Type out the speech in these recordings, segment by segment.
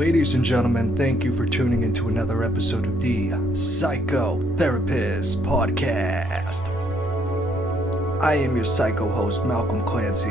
Ladies and gentlemen, thank you for tuning into another episode of the Psychotherapist Podcast. I am your psycho host, Malcolm Clancy,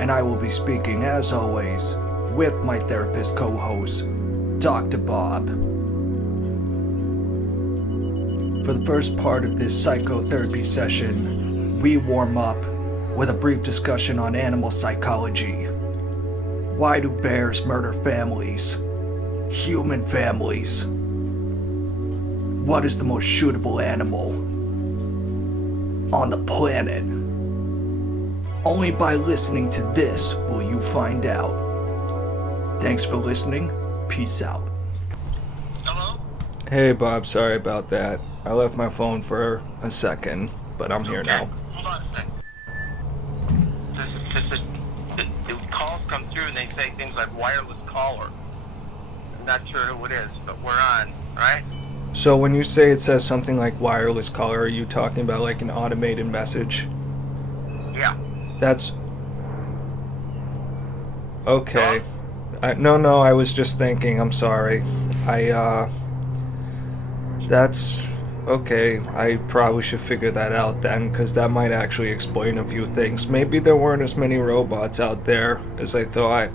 and I will be speaking, as always, with my therapist co-host, Dr. Bob. For the first part of this psychotherapy session, we warm up with a brief discussion on animal psychology. Why do bears murder families? Human families? What is the most shootable animal on the planet? Only by listening to this will you find out. Thanks for listening. Peace out. Hello? Hey Bob, sorry about that. I left my phone for a second, but I'm here now. Hold on a second. The calls come through and they say things like wireless caller. I'm not sure who it is, but we're on, right? So when you say it says something like wireless caller, are you talking about like an automated message? Yeah. That's... Okay. No, I was just thinking, I'm sorry. That's... Okay, I probably should figure that out then, because that might actually explain a few things. Maybe there weren't as many robots out there as I thought.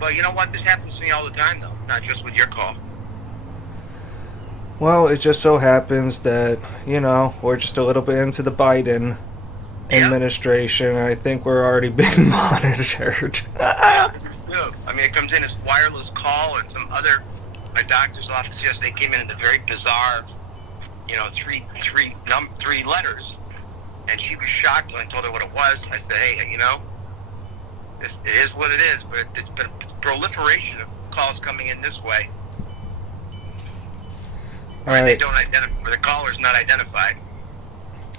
Well, you know what? This happens to me all the time, though. Not just with your call. Well, it just so happens that, we're just a little bit into the Biden administration, and I think we're already being monitored. Yeah, I mean, it comes in as wireless call, and my doctor's office yesterday came in the very bizarre, three letters, and she was shocked when I told her what it was. I said, hey, it is what it is, but it's been a proliferation of calls coming in this way. Right. They don't identify, or the caller's not identified.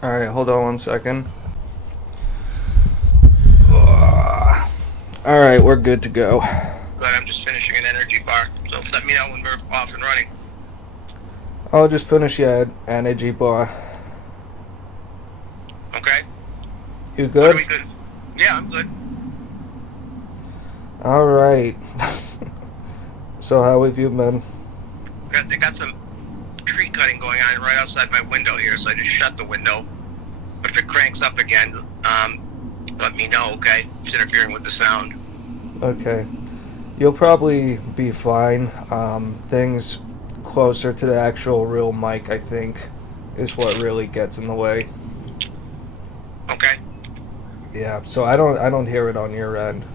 Alright, hold on one second. Alright, we're good to go. But I'm just finishing an energy bar, so let me know when we're off and running. I'll just finish your energy bar. Okay. You good? Are we good? Yeah, I'm good. Alright. So how have you been? They got some tree cutting going on right outside my window here, so I just shut the window. But if it cranks up again, let me know, okay? It's interfering with the sound. Okay. You'll probably be fine. Things closer to the actual real mic, I think, is what really gets in the way. Okay. Yeah, so I don't hear it on your end.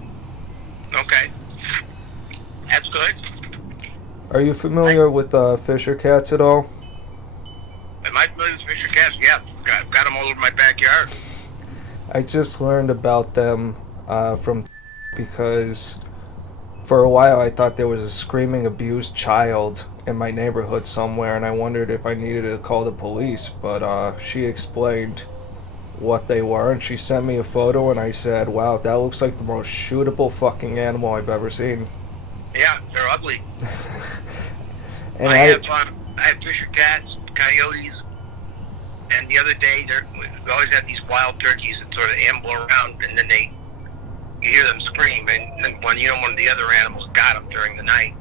Okay. That's good. Are you familiar with Fisher cats at all? Am I familiar with Fisher cats? Yeah, got them all over my backyard. I just learned about them from because for a while I thought there was a screaming abused child in my neighborhood somewhere, and I wondered if I needed to call the police, but she explained what they were, and she sent me a photo, and I said, wow, that looks like the most shootable fucking animal I've ever seen. Yeah, they're ugly. And I have Fisher cats, coyotes, and the other day we always have these wild turkeys that sort of amble around, and then you hear them scream, and then one of the other animals got them during the night.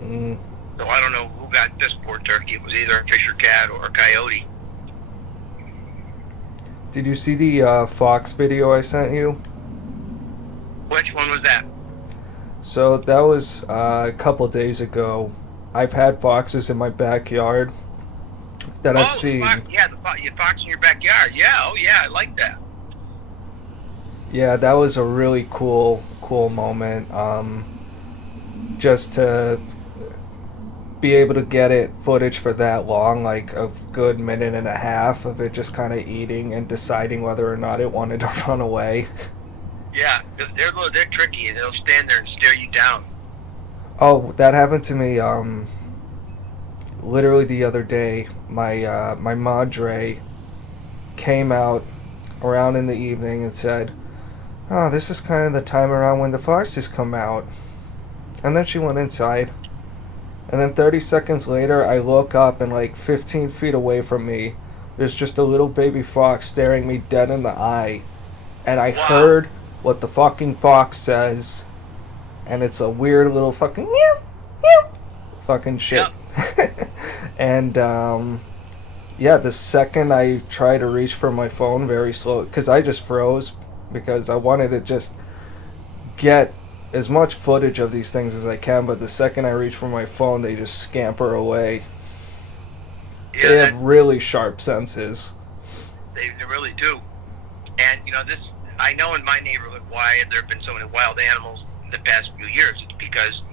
So I don't know who got this poor turkey. It was either a Fisher cat or a coyote. Did you see the fox video I sent you? Which one was that? So that was a couple days ago. I've had foxes in my backyard that I've seen. The fox in your backyard. Yeah, oh yeah, I like that. Yeah, that was a really cool moment. Just to be able to get footage for that long, like a good minute and a half of it just kind of eating and deciding whether or not it wanted to run away. Yeah, they're tricky, and they'll stand there and stare you down. Oh, that happened to me literally the other day. My madre came out around in the evening and said, oh, this is kind of the time around when the foxes come out. And then she went inside. And then 30 seconds later, I look up, and like 15 feet away from me, there's just a little baby fox staring me dead in the eye. And I heard what the fucking fox says, and it's a weird little fucking meow, fucking shit. Yep. And yeah, the second I tried to reach for my phone very slow, because I just froze because I wanted to just get as much footage of these things as I can, but the second I reach for my phone, they just scamper away. Yeah, They have really sharp senses. they really do. And, I know in my neighborhood why there have been so many wild animals in the past few years. It's because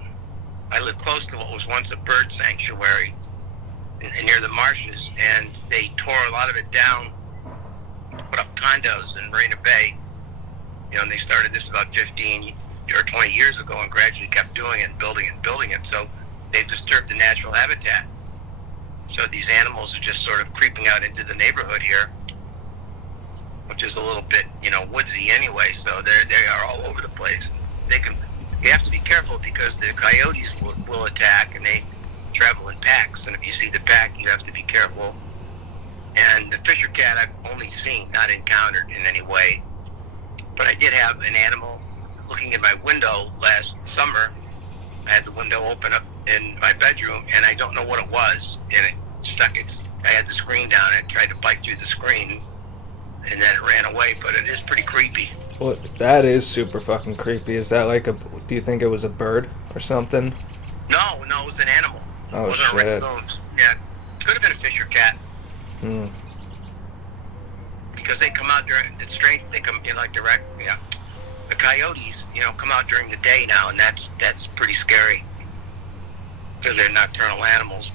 I live close to what was once a bird sanctuary near the marshes, and they tore a lot of it down, put up condos in Marina Bay. And they started this about 15 or 20 years ago and gradually kept doing it and building it and building it. So they've disturbed the natural habitat. So these animals are just sort of creeping out into the neighborhood here, which is a little bit, woodsy anyway. So they are all over the place. You have to be careful because the coyotes will attack, and they travel in packs. And if you see the pack, you have to be careful. And the fisher cat I've only seen, not encountered in any way. But I did have an animal looking in my window last summer. I had the window open up in my bedroom, and I don't know what it was. And it stuck I had the screen down, and it tried to bite through the screen, and then it ran away. But it is pretty creepy. Well, that is super fucking creepy. Is that do you think it was a bird or something? No, it was an animal. Oh, it wasn't shit. a raccoon. Yeah, it could have been a fisher cat. Because they come out during, it's strange, they come in like direct, the coyotes, come out during the day now, and that's pretty scary. Because they're nocturnal animals.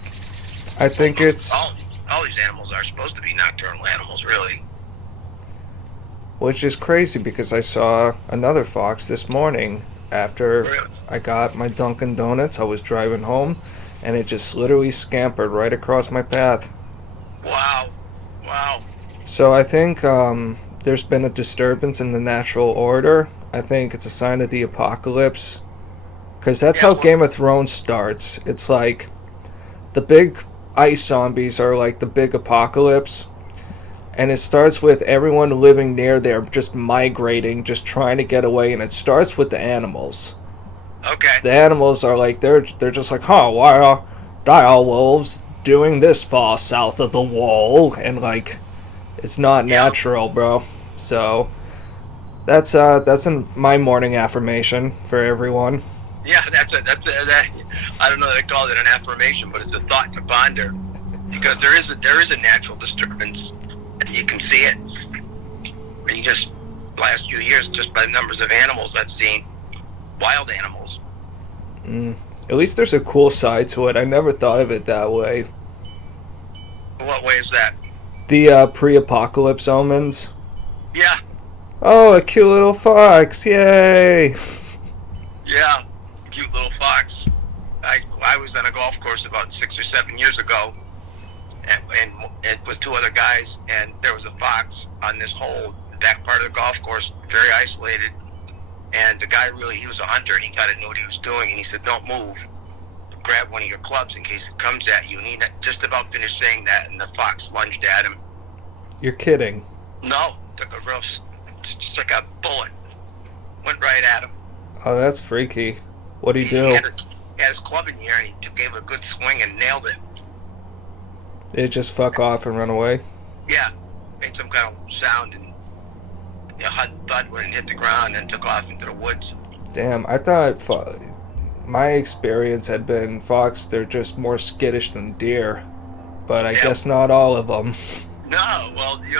I think it's... All these animals are supposed to be nocturnal animals, really. Which is crazy because I saw another fox this morning after I got my Dunkin' Donuts. I was driving home, and it just literally scampered right across my path. Wow. So I think there's been a disturbance in the natural order. I think it's a sign of the apocalypse. Because that's how Game of Thrones starts. It's like the big ice zombies are like the big apocalypse. And it starts with everyone living near there just migrating, just trying to get away. And it starts with the animals. Okay. The animals are like, they're just like, why are dire wolves doing this far south of the wall? And like, it's not natural, bro. So that's my morning affirmation for everyone. Yeah, that's I don't know if they call it an affirmation, but it's a thought to ponder, because there is a natural disturbance, and you can see it. And you just last few years, just by the numbers of animals I've seen, wild animals. At least there's a cool side to it. I never thought of it that way. What way is that? The pre-apocalypse omens. Yeah. Oh, a cute little fox! Yay! Yeah, cute little fox. I was on a golf course about 6 or 7 years ago, and with two other guys, and there was a fox on this hole, back part of the golf course, very isolated. And the guy he was a hunter, and he kind of knew what he was doing, and he said, "Don't move. Grab one of your clubs in case it comes at you." And he just about finished saying that, and the fox lunged at him. You're kidding. No, just took a bullet. Went right at him. Oh, that's freaky. What'd he do? He had his club in the air, and he gave it a good swing and nailed it. Did it just fuck off and run away? Yeah, made some kind of sound, and thud when it hit the ground and took off into the woods. Damn, I thought my experience had been fox, they're just more skittish than deer. But I guess not all of them. No, well, you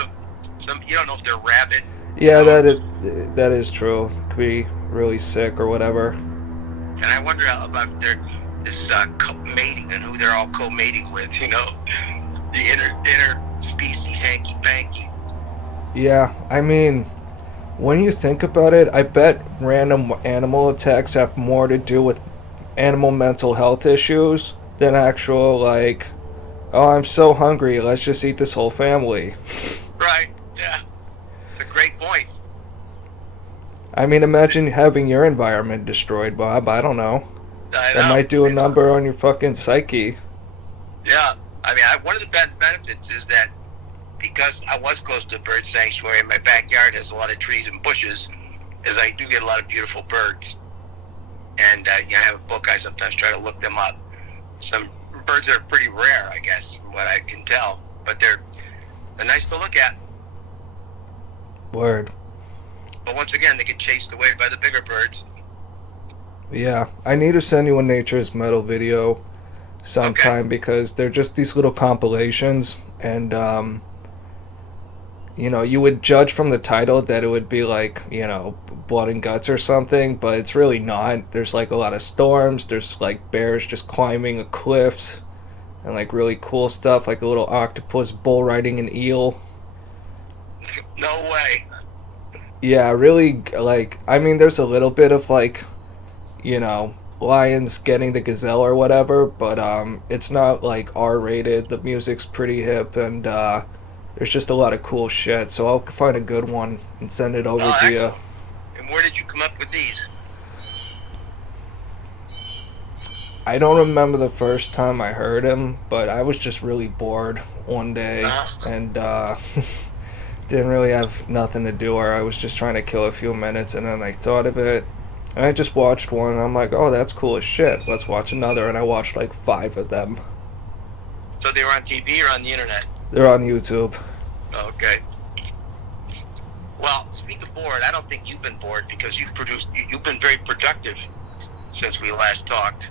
don't know if they're rabid. Yeah, that is true. Could be really sick or whatever. And I wonder about this mating and who they're all co-mating with, the inner species hanky-panky. Yeah, I mean, when you think about it, I bet random animal attacks have more to do with animal mental health issues than actual, like, oh, I'm so hungry, let's just eat this whole family. Right, yeah. It's a great point. I mean, imagine having your environment destroyed, Bob. I don't know. That might do a number on your fucking psyche. Yeah. I mean, one of the benefits is that because I was close to a bird sanctuary, and my backyard has a lot of trees and bushes, is I do get a lot of beautiful birds. And I have a book, I sometimes try to look them up. some birds that are pretty rare, I guess, from what I can tell. But they're nice to look at. Word. But once again, they get chased away by the bigger birds. Yeah, I need to send you a Nature's Metal video sometime, because they're just these little compilations, and you know, you would judge from the title that it would be like, you know, blood and guts or something, but it's really not. There's like a lot of storms, there's like bears just climbing cliffs, and like really cool stuff, like a little octopus bull riding an eel. No way. Yeah, really, like, I mean, there's a little bit of like, you know, lions getting the gazelle or whatever, but it's not like R-rated. The music's pretty hip, and there's just a lot of cool shit. So I'll find a good one and send it over to you. And where did you come up with these? I don't remember the first time I heard him, but I was just really bored one day, and didn't really have nothing to do, or I was just trying to kill a few minutes, and then I thought of it, and I just watched one, and I'm like, oh, that's cool as shit, let's watch another, and I watched like 5 of them. So they were on TV or on the internet? They're on YouTube. Okay. Well, speaking of bored, I don't think you've been bored, because you've been very productive since we last talked.